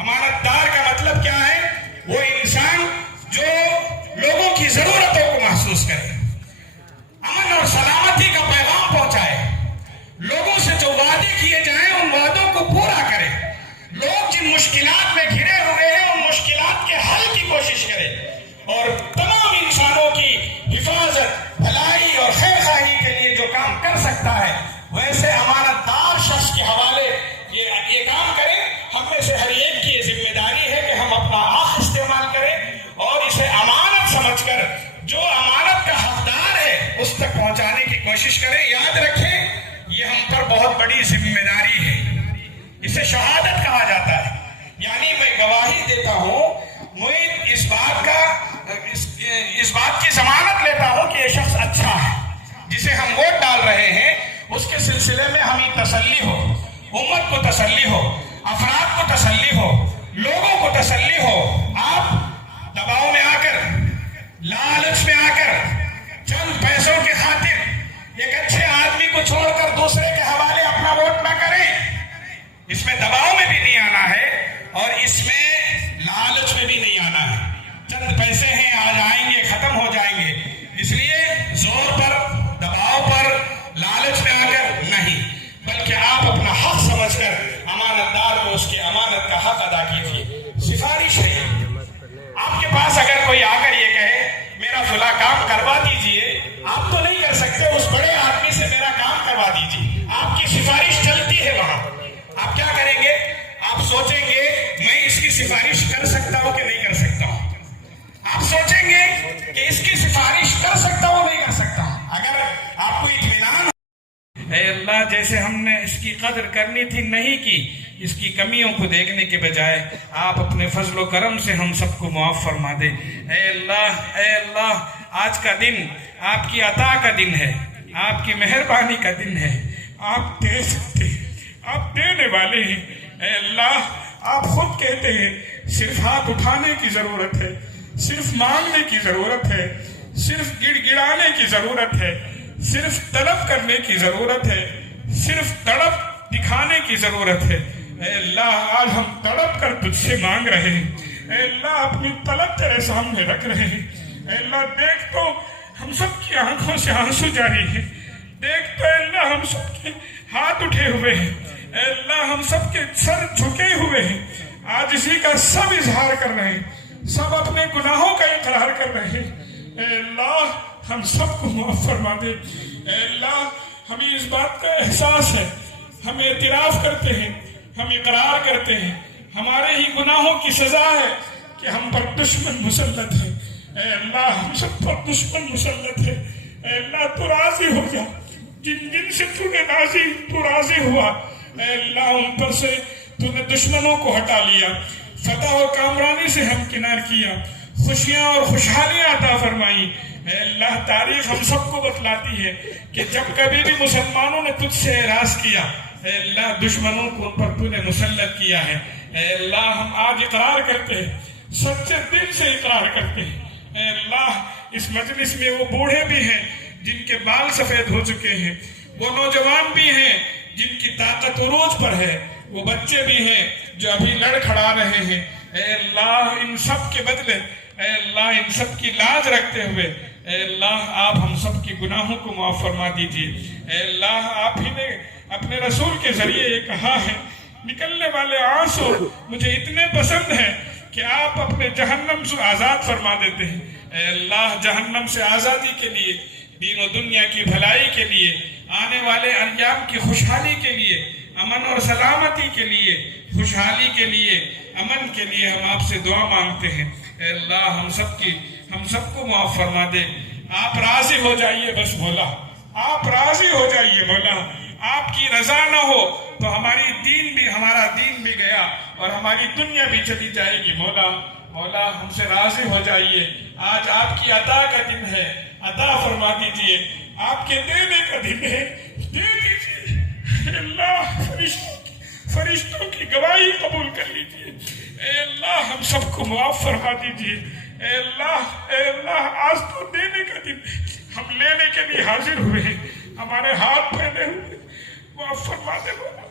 امانت دار کا مطلب کیا ہے؟ وہ انسان جو لوگوں کی ضرورتوں کو محسوس کرے، امن اور سلامتی کا پیغام پہنچائے، لوگوں سے جو وعدے کیے جائیں ان وعدوں کو پورا کرے، لوگ جن مشکلات میں گھرے ہوئے ہیں ان مشکلات کے حل کی کوشش کرے، اور تمام انسانوں کی حفاظت، بھلائی اور خیر خواہی کے لیے جو کام کر سکتا ہے ویسے امانت دار شخص کے حوالے یہ کام کرے۔ ہم میں سے ہر ایک کی یہ ذمہ داری ہے کہ ہم اپنا حق استعمال کریں اور اسے امانت سمجھ کر جو امانت کا حقدار ہے اس تک پہنچانے کی کوشش کریں۔ یاد رکھیں یہ ہم پر بہت بڑی ذمہ داری ہے، اسے شہادت کہا جاتا ہے، یعنی میں گواہی دیتا ہوں، میں اس بات کی ضمانت لیتا ہوں کہ یہ شخص اچھا ہے، جسے ہم ووٹ ڈال رہے ہیں اس کے سلسلے میں ہمیں تسلی ہو، امت کو تسلی ہو، افراد کو تسلی ہو، لوگوں کو تسلی ہو۔ آپ دباؤ میں آ کر، لالچ میں آ کر، چند پیسوں کی خاطر ایک اچھے آدمی کو چھوڑ کر دوسرے کے حوالے اپنا ووٹ نہ کریں۔ اس میں دباؤ میں بھی نہیں آنا ہے اور اس میں لالچ میں بھی نہیں آنا ہے۔ چند پیسے ہیں، آج آئیں گے، ختم ہو جائیں گے، اس لیے زور پر، دباؤ پر، لالچ میں آ کر نہیں، بلکہ آپ اپنا حق سمجھ کر امانت دار کو اس کے امانت کا حق ادا کیجیے۔ سفارش ہے آپ کے پاس، اگر کوئی آ کر یہ کہے میرا فلاں کام کروا دیجئے، آپ تو نہیں کر سکتے، اس بڑے آدمی سے میرا کام کروا دیجیے، آپ کی سفارش چلتی ہے وہاں، آپ کیا کریں گے؟ آپ سوچیں گے میں اس کی سفارش کر سکتا ہوں کہ نہیں کر سکتا ہوں، آپ سوچیں گے کہ اس کی سفارش کر سکتا ہوں نہیں کر سکتا ہوں۔ اگر آپ کو اطمینان، اے اللہ جیسے ہم نے اس کی قدر کرنی تھی نہیں کی، اس کی کمیوں کو دیکھنے کے بجائے آپ اپنے فضل و کرم سے ہم سب کو معاف فرما دے۔ اے اللہ آج کا دن آپ کی عطا کا دن ہے، آپ کی مہربانی کا دن ہے، آپ دے سکتے ہیں، آپ دینے والے ہیں۔ اے اللہ آپ خود کہتے ہیں صرف ہاتھ اٹھانے کی ضرورت ہے، صرف مانگنے کی ضرورت ہے، صرف گڑ گڑانے کی ضرورت ہے، صرف طلب کرنے کی ضرورت ہے، صرف تڑپ دکھانے کی ضرورت ہے۔ اے اللہ آج ہم تڑپ کر تجھ سے مانگ رہے ہیں، اے اللہ اپنی طلب تیرے سامنے رکھ رہے ہیں۔ اے اللہ دیکھ تو ہم سب کی آنکھوں سے آنسو جاری ہیں، دیکھ تو اے اللہ ہم سب کے ہاتھ اٹھے ہوئے ہیں، اے اللہ ہم سب کے سر جھکے ہوئے ہیں، آج اسی کا سب اظہار کر رہے ہیں، سب اپنے گناہوں کا اقرار کر رہے ہیں۔ اے اللہ ہم سب کو معاف فرما دے۔ اے اللہ ہمیں اس بات کا احساس ہے، ہم اعتراف کرتے ہیں، ہم اقرار کرتے ہیں، ہمارے ہی گناہوں کی سزا ہے کہ ہم پر دشمن مسلط ہے۔ اے اللہ ہم سب پر دشمن مسلط ہے۔ اے اللہ تو راضی ہو جا، جن سے تو نے راضی ہوا، اے اللہ ان پر سے تو نے دشمنوں کو ہٹا لیا، فتح و کامرانی سے ہم کنار کیا، خوشیاں اور خوشحالیاں عطا فرمائی۔ اے اللہ تاریخ ہم سب کو بتلاتی ہے کہ جب کبھی بھی مسلمانوں نے تجھ سے اعراض کیا، اے اللہ دشمنوں کو ان پر تو نے مسلط کیا ہے۔ اے اللہ ہم آج اقرار کرتے ہیں، سچے دل سے اقرار کرتے ہیں۔ اے اللہ اس مجلس میں وہ بوڑھے بھی ہیں جن کے بال سفید ہو چکے ہیں، وہ نوجوان بھی ہیں جن کی طاقت عروج پر ہے، وہ بچے بھی ہیں جو ابھی لڑ کھڑا رہے ہیں۔ اے اللہ ان سب کے بدلے، اے اللہ ان سب کی لاج رکھتے ہوئے، اے اللہ آپ ہم سب کی گناہوں کو معاف فرما دیجیے۔ اے اللہ آپ ہی نے اپنے رسول کے ذریعے یہ کہا ہے، نکلنے والے آنسو مجھے اتنے پسند ہیں کہ آپ اپنے جہنم سے آزاد فرما دیتے ہیں۔ اے اللہ جہنم سے آزادی کے لیے، دین و دنیا کی بھلائی کے لیے، آنے والے ایام کی خوشحالی کے لیے، امن اور سلامتی کے لیے، خوشحالی کے لیے، امن کے لیے ہم آپ سے دعا مانگتے ہیں۔ اے اللہ ہم سب کو معاف فرما دے۔ آپ راضی ہو جائیے بس مولا، آپ راضی ہو جائیے مولا، آپ کی رضا نہ ہو تو ہمارا دین بھی گیا اور ہماری دنیا بھی چلی جائے گی مولا۔ مولا ہم سے راضی ہو جائیے، آج آپ کی عطا کا دن ہے، عطا فرما دیجئے، آپ کے دینے کا دن ہے، دے دیجئے۔ اے اللہ فرشتوں کی گواہی قبول کر لیجئے۔ اے اللہ ہم سب کو معاف فرما دیجئے۔ اے اللہ آج تو دینے کا دن ہے، ہم لینے کے لیے حاضر ہوئے ہیں، ہمارے ہاتھ پھیلے ہوئے، معاف فرما دے مولا،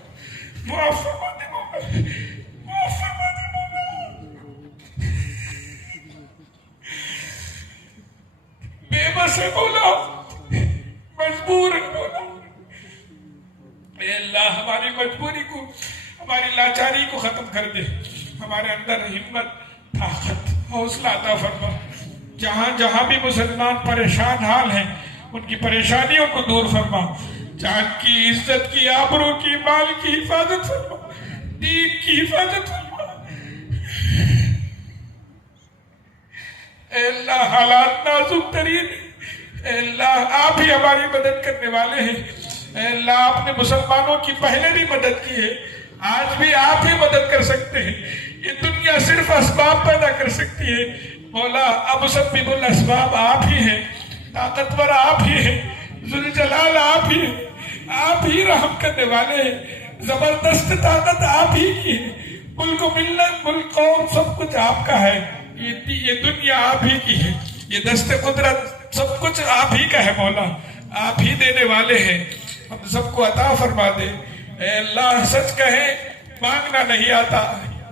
معاف فرما دے مولا، معاف فرما دے مولا۔ سے مولا مجبور ہے مولا. اے اللہ ہماری مجبوری کو، ہماری لاچاری کو ختم کر دے. ہمارے اندر ہمت، طاقت، حوصلہ عطا فرما. جہاں جہاں بھی مسلمان پریشان حال ہیں ان کی پریشانیوں کو دور فرما. جان کی، عزت کی، آبرو کی، مال کی حفاظت فرما، دین کی حفاظت فرما. اے اللہ حالات نازک ترین ہیں. اے اللہ آپ ہی ہماری مدد کرنے والے ہیں. اے اللہ آپ نے مسلمانوں کی پہلے بھی مدد کی ہے، آج بھی آپ ہی مدد کر سکتے ہیں. یہ دنیا صرف اسباب پیدا کر سکتی ہے مولا. اب مسبب الاسباب آپ ہی ہیں، طاقتور آپ ہی ہیں، ذوالجلال آپ ہی ہیں، آپ ہی رحم کرنے والے ہیں. زبردست طاقت آپ ہی کی ہے. ملک و ملت، ملک قوم سب کچھ آپ کا ہے. یہ دنیا آپ ہی کی ہے. یہ دست قدرت سب کچھ آپ ہی کا ہے مولا. آپ ہی دینے والے ہیں. ہم سب کو عطا فرما دے. اے اللہ سچ کہیں مانگنا نہیں آتا.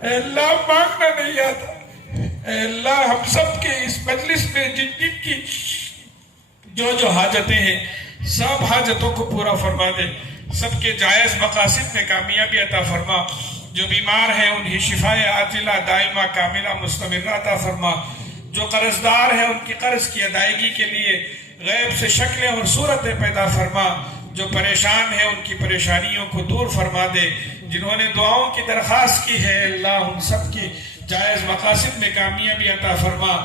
اے اللہ مانگنا نہیں آتا. اے اللہ ہم سب کے اس مجلس میں جن جن کی جو حاجتیں ہیں سب حاجتوں کو پورا فرما دے. سب کے جائز مقاصد میں کامیابی عطا فرما. جو بیمار ہیں انہیں شفائے عاجلہ دائمہ کاملہ مستمرہ عطا فرما. جو قرضدار ہیں ان کی قرض کی ادائیگی کے لیے غیب سے شکلیں اور صورتیں پیدا فرما. جو پریشان ہیں ان کی پریشانیوں کو دور فرما دے. جنہوں نے دعاؤں کی درخواست کی ہے اللہ ان سب کی جائز مقاصد میں کامیابی عطا فرما.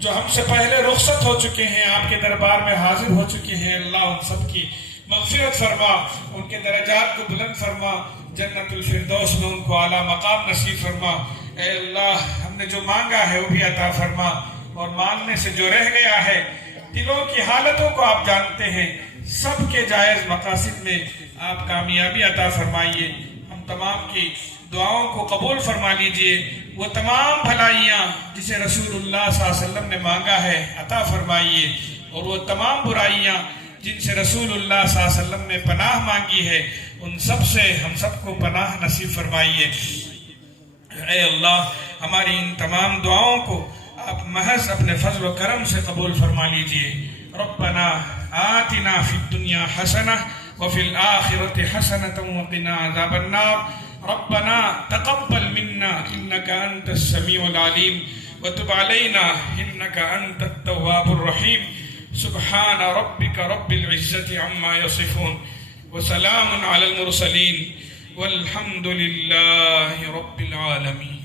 جو ہم سے پہلے رخصت ہو چکے ہیں آپ کے دربار میں حاضر ہو چکے ہیں اللہ ان سب کی مغفرت فرما. ان کے درجات کو بلند فرما. جنت الفردوس میں ان کو اعلیٰ مقام نصیب فرما. اے اللہ ہم نے جو مانگا ہے وہ بھی عطا فرما، اور مانگنے سے جو رہ گیا ہے دلوں کی حالتوں کو آپ جانتے ہیں. سب کے جائز مقاصد میں آپ کامیابی عطا فرمائیے. ہم تمام کی دعاؤں کو قبول فرما لیجئے. وہ تمام بھلائیاں جسے رسول اللہ صلی اللہ علیہ وسلم نے مانگا ہے عطا فرمائیے، اور وہ تمام برائیاں جن سے رسول اللہ صلی اللہ علیہ وسلم نے پناہ مانگی ہے ان سب سے ہم سب کو پناہ نصیب فرمائیے. اے اللہ ہماری ان تمام دعاؤں کو آپ محض اپنے فضل و کرم سے قبول فرما لیجئے. ربنا آتنا فی الدنیا حسنہ وفی الآخرة حسنة وقنا عذاب النار. ربنا تقبل منا انك انت السميع العليم وتب علينا انك انت التواب الرحيم. سبحان ربك رب العزة عما يصفون وسلام على المرسلين والحمد لله رب العالمين.